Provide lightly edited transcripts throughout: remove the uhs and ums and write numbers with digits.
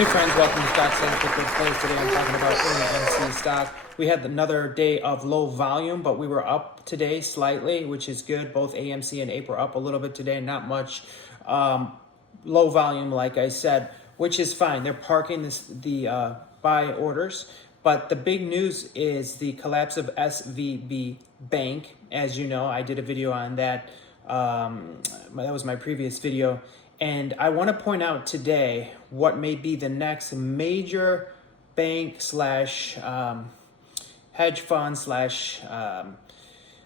Hey friends, welcome to Stock Scientific Place. Today I'm talking about AMC stock. We had another day of low volume, but we were up today slightly, which is good. Both AMC and APE were up a little bit today, not much. Low volume, like I said, which is fine. They're parking the buy orders. But the big news is the collapse of SVB Bank. As you know, I did a video on that. That was my previous video. And I want to point out today what may be the next major bank slash hedge fund slash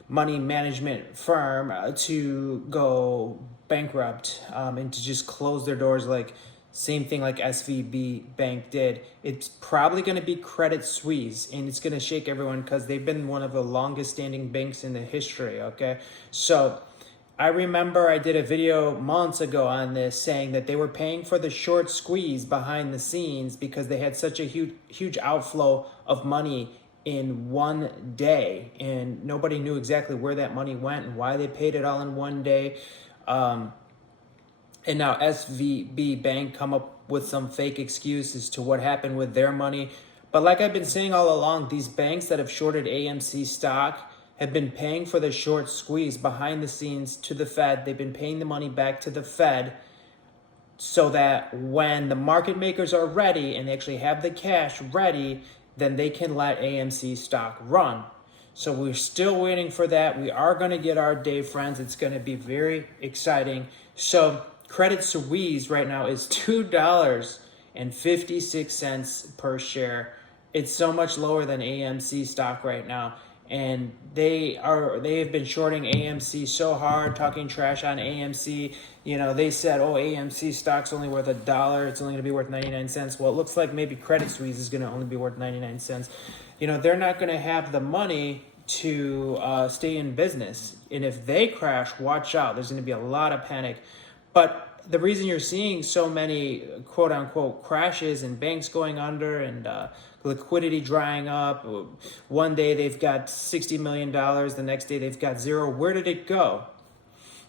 money management firm to go bankrupt and to just close their doors, like same thing like SVB Bank did. It's probably going to be Credit Suisse, and it's going to shake everyone because they've been one of the longest standing banks in the history. Okay, so I remember I did a video months ago on this saying that they were paying for the short squeeze behind the scenes because they had such a huge outflow of money in one day, and nobody knew exactly where that money went and why they paid it all in one day. And now SVB Bank come up with some fake excuse as to what happened with their money. But like I've been saying all along, these banks that have shorted AMC stock have been paying for the short squeeze behind the scenes to the Fed. They've been paying the money back to the Fed so that when the market makers are ready and they actually have the cash ready, then they can let AMC stock run. So we're still waiting for that. We are going to get our day, friends. It's going to be very exciting. So Credit Suisse right now is $2.56 per share. It's so much lower than AMC stock right now. And they have been shorting AMC so hard, talking trash on AMC. You know, they said, oh, AMC stock's only worth $1. It's only going to be worth 99 cents. Well, it looks like maybe Credit Suisse is going to only be worth 99 cents. You know, they're not going to have the money to stay in business. And if they crash, watch out. There's going to be a lot of panic. But the reason you're seeing so many quote unquote crashes and banks going under and liquidity drying up, one day they've got $60 million, the next day they've got zero. Where did it go?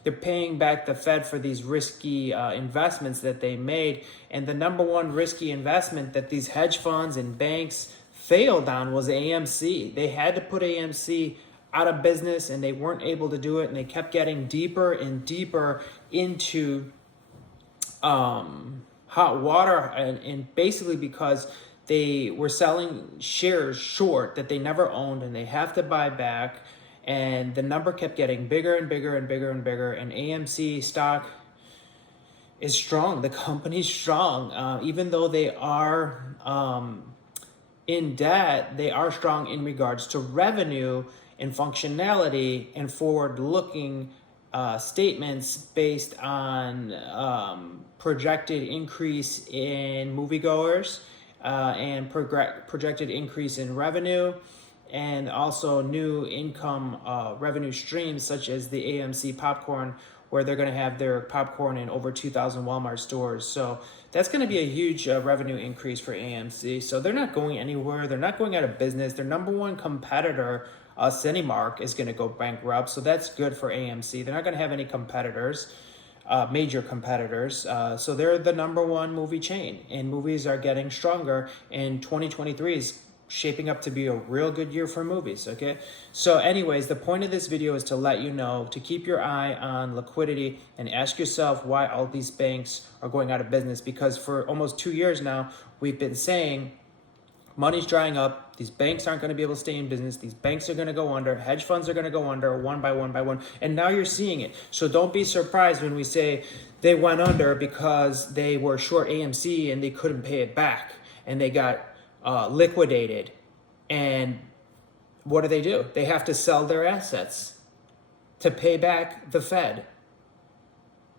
They're paying back the Fed for these risky investments that they made. And the number one risky investment that these hedge funds and banks failed on was AMC. They had to put AMC out of business and they weren't able to do it. And they kept getting deeper and deeper into hot water. And basically because they were selling shares short that they never owned and they have to buy back. And the number kept getting bigger and bigger and bigger and bigger. And AMC stock is strong. The company's strong. Even though they are in debt, they are strong in regards to revenue and functionality and forward-looking statements based on projected increase in moviegoers and projected increase in revenue, and also new income revenue streams such as the AMC popcorn, where they're going to have their popcorn in over 2,000 Walmart stores. So that's going to be a huge revenue increase for AMC. So they're not going anywhere. They're not going out of business. Their number one competitor, Cinemark, is going to go bankrupt. So that's good for AMC. They're not going to have any competitors, major competitors. So they're the number one movie chain, and movies are getting stronger. And 2023 is shaping up to be a real good year for movies. Okay, so anyways, the point of this video is to let you know to keep your eye on liquidity and ask yourself why all these banks are going out of business, because for almost 2 years now we've been saying money's drying up, these banks aren't going to be able to stay in business, these banks are going to go under, hedge funds are going to go under one by one by one, and now you're seeing it. So don't be surprised when we say they went under because they were short AMC and they couldn't pay it back and they got liquidated. And what do? They have to sell their assets to pay back the Fed.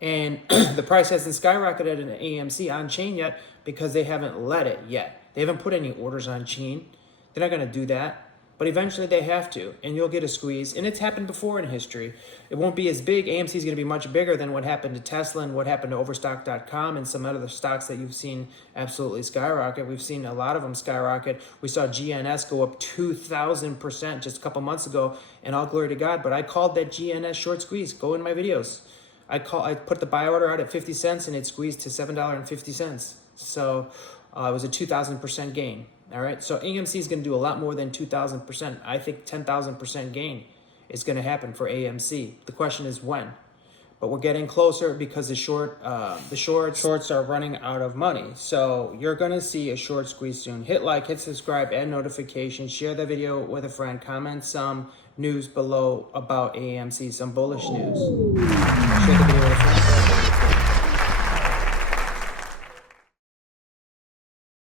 And the price hasn't skyrocketed in AMC on chain yet because they haven't let it yet. They haven't put any orders on chain. They're not going to do that. But eventually they have to, and you'll get a squeeze. And it's happened before in history. It won't be as big. AMC is going to be much bigger than what happened to Tesla and what happened to Overstock.com and some other stocks that you've seen absolutely skyrocket. We've seen a lot of them skyrocket. We saw GNS go up 2,000% just a couple months ago, and all glory to God. But I called that GNS short squeeze. Go in my videos. I put the buy order out at 50 cents, and it squeezed to $7.50. So It was a 2,000% gain. All right, so AMC is going to do a lot more than 2,000%. I think 10,000% gain is going to happen for AMC. The question is when. But we're getting closer because the shorts are running out of money. So you're going to see a short squeeze soon. Hit like, hit subscribe, and notifications. Share the video with a friend. Comment some news below about AMC, some bullish news. Share the video with a friend.